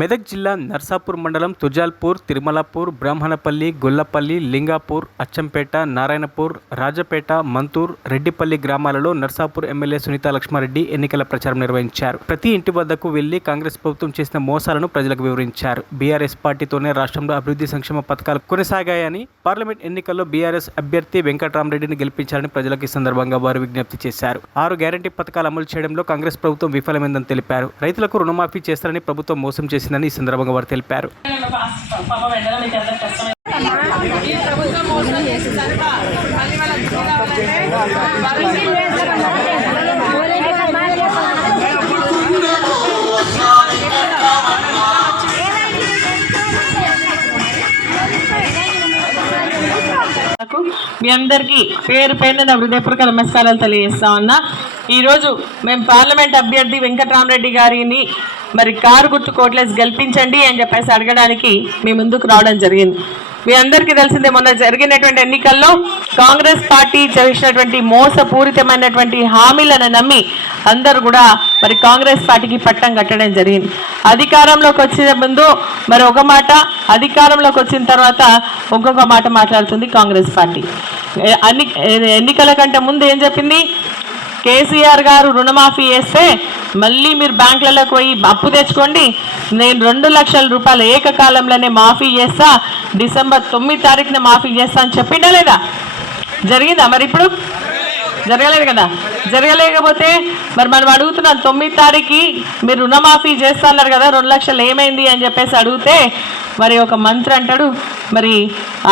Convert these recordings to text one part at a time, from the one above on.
మెదక్ జిల్లా నర్సాపూర్ మండలం తుజాల్పూర్, తిరుమలాపూర్, బ్రాహ్మణపల్లి, గొల్లపల్లి, లింగాపూర్, అచ్చంపేట, నారాయణపూర్, రాజపేట, మంతూర్, రెడ్డిపల్లి గ్రామాలలో నర్సాపూర్ ఎమ్మెల్యే సునీతా లక్ష్మారెడ్డి ఎన్నికల ప్రచారం నిర్వహించారు. ప్రతి ఇంటి వద్దకు వెళ్లి కాంగ్రెస్ ప్రభుత్వం చేసిన మోసాలను ప్రజలకు వివరించారు. బీఆర్ఎస్ పార్టీతోనే రాష్ట్రంలో అభివృద్ధి సంక్షేమ పథకాలు కొనసాగాయని, పార్లమెంట్ ఎన్నికల్లో బీఆర్ఎస్ అభ్యర్థి వెంకట్రామరెడ్డిని గెలిపించాలని ప్రజలకు ఈ సందర్భంగా వారు విజ్ఞప్తి చేశారు. 6 గ్యారంటీ పథకాలు అమలు చేయడంలో కాంగ్రెస్ ప్రభుత్వం విఫలమైందని తెలిపారు. రైతులకు రుణమాఫీ చేస్తారని ప్రభుత్వం మోసం చేసిందని ఈ సందర్భంగా వారు తెలిపారు. మీ అందరికీ పేరు పేరున హృదయపూర్వక నమస్కారాలు తెలియజేస్తా ఉన్నా. ఈరోజు మేము పార్లమెంట్ అభ్యర్థి వెంకట్రామరెడ్డి గారిని మరి కారు గుర్తు కోట్లేసి గెలిపించండి అని చెప్పేసి అడగడానికి మీ ముందుకు రావడం జరిగింది. మీ అందరికీ తెలిసిందే, మొన్న జరిగినటువంటి ఎన్నికల్లో కాంగ్రెస్ పార్టీ చేసినటువంటి మోసపూరితమైనటువంటి హామీలను నమ్మి అందరూ కూడా మరి కాంగ్రెస్ పార్టీకి పట్టం కట్టడం జరిగింది. అధికారంలోకి వచ్చిన ముందు మరి ఒక మాట, అధికారంలోకి వచ్చిన తర్వాత ఇంకొక మాట మాట్లాడుతుంది కాంగ్రెస్ పార్టీ. ఎన్నికల కంటే ముందు ఏం చెప్పింది? కేసీఆర్ గారు రుణమాఫీ చేస్తే మళ్ళీ మీరు బ్యాంకులకు పోయి అప్పు తెచ్చుకోండి, నేను 2 లక్షల రూపాయలు ఏకకాలంలోనే మాఫీ చేస్తా, డిసెంబర్ 9 తారీఖున మాఫీ చేస్తా అని చెప్పిండా లేదా? జరిగిందా? మరి ఇప్పుడు జరగలేదు కదా. జరగలేకపోతే మరి మనం అడుగుతున్నాం, 9 తారీఖు మీరు రుణమాఫీ చేస్తున్నారు కదా, 2 లక్షలు ఏమైంది అని చెప్పేసి అడిగితే మరి ఒక మంత్రి అంటాడు, మరి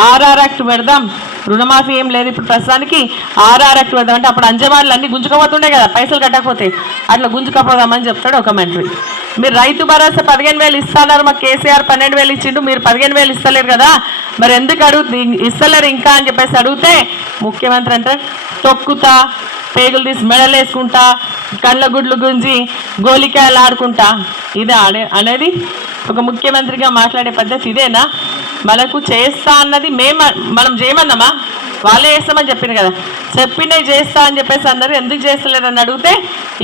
ఆర్ఆర్ యాక్ట్ పెడదాం, రుణమాఫీ ఏం లేదు ఇప్పుడు ప్రస్తుతానికి, ఆర్ఆర్ యాక్ట్ పెడదాం అంటే అప్పుడు అంజమానులు అన్నీ గుంజుకపోతుండే కదా పైసలు కట్టకపోతే, అట్లా గుంజుకపోదామని చెప్తాడు ఒక మంత్రి. మీరు రైతు భరోసా 15,000 ఇస్తున్నారు, మాకు కేసీఆర్ 12,000 ఇచ్చిండు, మీరు 15,000 ఇస్తలేరు కదా, మరి ఎందుకు ఇస్తలేరు ఇంకా అని చెప్పేసి అడిగితే ముఖ్యమంత్రి అంటారు, తొక్కుతా, పేగులు తీసి మెడలు వేసుకుంటా, కళ్ళ గుడ్లు గుంజి గోలికాయలు ఆడుకుంటా. ఇదే అనేది ఒక ముఖ్యమంత్రిగా మాట్లాడే పద్ధతి ఇదేనా? మనకు చేస్తా అన్నది మనం చేయమన్నామా? వాళ్ళే చేస్తామని చెప్పింది కదా, చెప్పినే చేస్తా అని చెప్పేసి అన్నారు, ఎందుకు చేస్తలేరని అడిగితే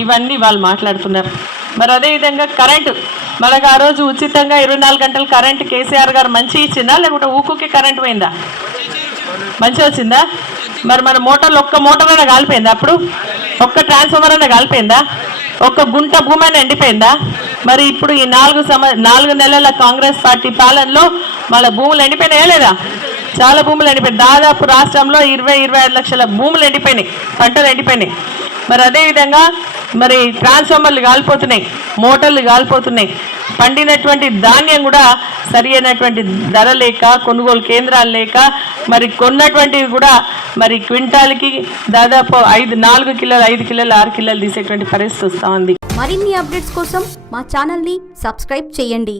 ఇవన్నీ వాళ్ళు మాట్లాడుతున్నారు. మరి అదేవిధంగా కరెంటు, మనకు ఆ రోజు ఉచితంగా 24 గంటలు కరెంటు కేసీఆర్ గారు మంచి ఇచ్చిందా, లేకుంటే ఊకుకి కరెంటు పోయిందా? మంచిగా వచ్చిందా? మరి మన మోటార్లు ఒక్క మోటార్ అయినా కాలిపోయిందా? అప్పుడు ఒక్క ట్రాన్స్ఫార్మర్ అయినా కాలిపోయిందా? ఒక్క గుంట భూమి అయినా ఎండిపోయిందా? మరి ఇప్పుడు ఈ 4 నెలల కాంగ్రెస్ పార్టీ పాలనలో వాళ్ళ భూములు ఎండిపోయినాయా లేదా? చాలా భూములు ఎండిపోయినాయి. దాదాపు రాష్ట్రంలో 20-25 లక్షల భూములు ఎండిపోయినాయి, పంటలు ఎండిపోయినాయి. మరి అదేవిధంగా మరి ట్రాన్స్ఫార్మర్లు కాలిపోతున్నాయి, మోటార్లు కాలిపోతున్నాయి, పండినటువంటి ధాన్యం కూడా సరి అయినటువంటి ధర లేక, కొనుగోలు కేంద్రాలు లేక, మరి కొన్నటువంటివి కూడా మరి క్వింటాల్కి దాదాపు 4 కిలోలు, 5 కిలోలు, 6 కిలోలు తీసేటువంటి పరిస్థితి వస్తూ ఉంది. మరిన్ని అప్డేట్స్ కోసం మా ఛానల్ని సబ్స్క్రైబ్ చేయండి.